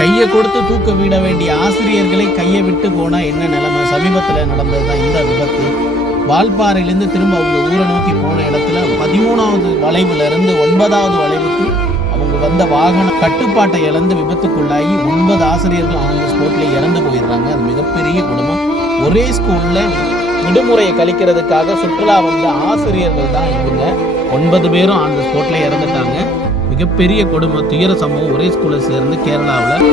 கையை கொடுத்து தூக்க விட வேண்டிய ஆசிரியர்களை கையை விட்டு போனால் என்ன நிலைமை? சமீபத்தில் நடந்தது தான் இந்த விபத்து. வால்பாறையிலேருந்து திரும்ப அவங்க ஊரை நோக்கி போன இடத்துல 13வது வளைவுல இருந்து 9வது வளைவுக்கு அவங்க வந்த வாகனம் கட்டுப்பாட்டை இழந்து விபத்துக்குள்ளாகி 9 ஆசிரியர்கள் ஆன் ஸ்பாட்ல இறந்து போயிடுறாங்க. அது மிகப்பெரிய குடும்பம். ஒரே ஸ்கூல்ல விடுமுறையை கழிக்கிறதுக்காக சுற்றுலா வந்த ஆசிரியர்கள் தான் இவங்க. 9 பேரும் அந்த ஸ்பாட்ல இறந்துட்டாங்க. மிகப்பெரிய கொடுமை, துயர சம்பவம். ஒரே ஸ்கூல்ல சேர்ந்து கேரளாவில்